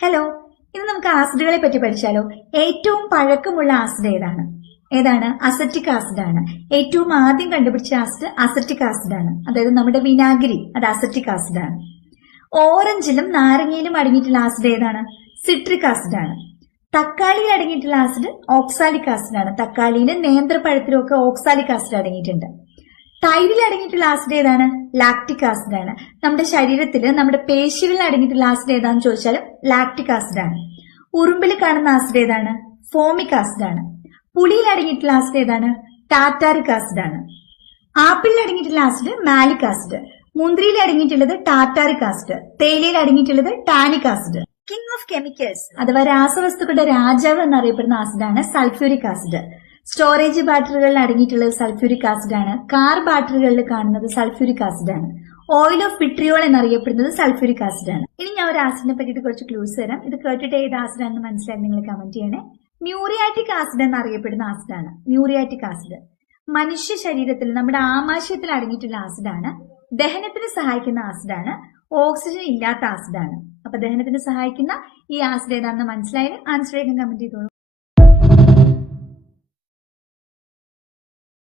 Hello ഇന്ന് നമുക്ക് ആസിഡുകളെ പറ്റി പഠിച്ചാലോ? ഏറ്റവും പഴക്കമുള്ള ആസിഡ് ഏതാണ്? ഏതാണ്? അസറ്റിക് ആസിഡ് ആണ് ഏറ്റവും ആദ്യം കണ്ടുപിടിച്ച ആസിഡ് അസറ്റിക് ആസിഡ് ആണ് അതായത് നമ്മുടെ വിനാഗിരി അത് അസറ്റിക് ആസിഡ് ആണ് ഓറഞ്ചിലും നാരങ്ങയിലും അടങ്ങിയിട്ടുള്ള ആസിഡ് ഏതാണ്? സിട്രിക് ആസിഡ് ആണ് തക്കാളിയിൽ അടങ്ങിയിട്ടുള്ള ആസിഡ് ഓക്സാലിക് ആസിഡ് ആണ് തക്കാളിയിലും നേന്ത്രപ്പഴത്തിലും ഒക്കെ ഓക്സാലിക് ആസിഡ് അടങ്ങിയിട്ടുണ്ട്. തൈരിൽ അടങ്ങിയിട്ടുള്ള ആസിഡ് ഏതാണ്? ലാക്ടിക് ആസിഡ് ആണ്. നമ്മുടെ ശരീരത്തിൽ നമ്മുടെ പേശികളിൽ അടങ്ങിയിട്ടുള്ള ആസിഡ് ഏതാണെന്ന് ചോദിച്ചാൽ ലാക്ടിക് ആസിഡ് ആണ്. ഉറുമ്പിൽ കാണുന്ന ആസിഡ് ഏതാണ്? ഫോമിക് ആസിഡ് ആണ്. പുളിയിൽ അടങ്ങിയിട്ടുള്ള ആസിഡ് ഏതാണ്? ടാറ്റാറിക് ആസിഡ് ആണ്. ആപ്പിളിൽ അടങ്ങിയിട്ടുള്ള ആസിഡ് മാലിക് ആസിഡ് മുന്തിരിയിൽ അടങ്ങിയിട്ടുള്ളത് ടാറ്റാറിക് ആസിഡ് തേയിലയിൽ അടങ്ങിയിട്ടുള്ളത് tannic acid king of chemicals അഥവാ രാസവസ്തുക്കളുടെ രാജാവ് എന്നറിയപ്പെടുന്ന ആസിഡാണ് സൾഫ്യൂരിക് ആസിഡ് സ്റ്റോറേജ് ബാറ്ററികളിൽ അടങ്ങിയിട്ടുള്ളത് സൾഫ്യൂരിക് ആസിഡ് ആണ് കാർ ബാറ്ററികളിൽ കാണുന്നത് സൾഫ്യൂരിക് ആസിഡ് ആണ് ഓയിൽ ഓഫ് വിട്രിയോൾ എന്നറിയപ്പെടുന്നത് സൾഫ്യൂരിക് ആസിഡ് ആണ് ഇനി ഞാൻ ഒരു ആസിഡിനെ പറ്റിയിട്ട് കുറച്ച് ക്ലൂസ് തരാം. ഇത് കേട്ടിട്ട് ഏത് ആസിഡ് ആണെന്ന് മനസ്സിലായി നിങ്ങൾ കമന്റ് ചെയ്യണേ. മ്യൂറിയാറ്റിക് ആസിഡ് എന്നറിയപ്പെടുന്ന ആസിഡാണ്. Muriatic acid. മനുഷ്യ ശരീരത്തിൽ നമ്മുടെ ആമാശയത്തിൽ അടങ്ങിയിട്ടുള്ള ആസിഡ് ആണ് ദഹനത്തിന് സഹായിക്കുന്ന ആസിഡ് ആണ് ഓക്സിജൻ ഇല്ലാത്ത ആസിഡ് ആണ് അപ്പൊ ദഹനത്തിന് സഹായിക്കുന്ന ഈ ആസിഡ് ഏതാണെന്ന് മനസ്സിലായാലും ആൻസർ കമന്റ് ചെയ്തോളൂ.